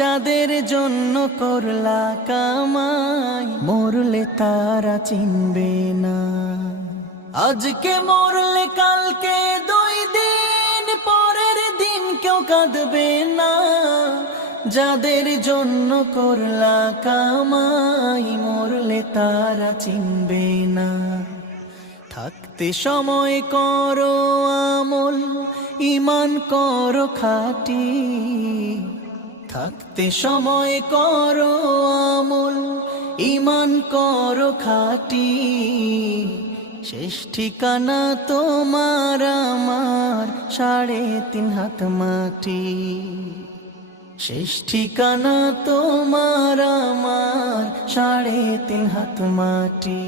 যাদের জন্য করলা কামাই, মরলে তারা চিনবে না। আজকে মরলে কালকে 2 দিন পরের দিন কেউ কাঁদবে না। যাদের জন্য করলা কামাই, মরলে তারা চিনবে না। থাকতে সময় করো আমল, ঈমান করো খাঁটি। থাকতে সময় করো আমল, ঈমান করো খাঁটি। শেষ ঠিকানা তোমার আমার 3.5 হাত মাটি। শেষ ঠিকানা তোমার আমার 3.5 হাত মাটি।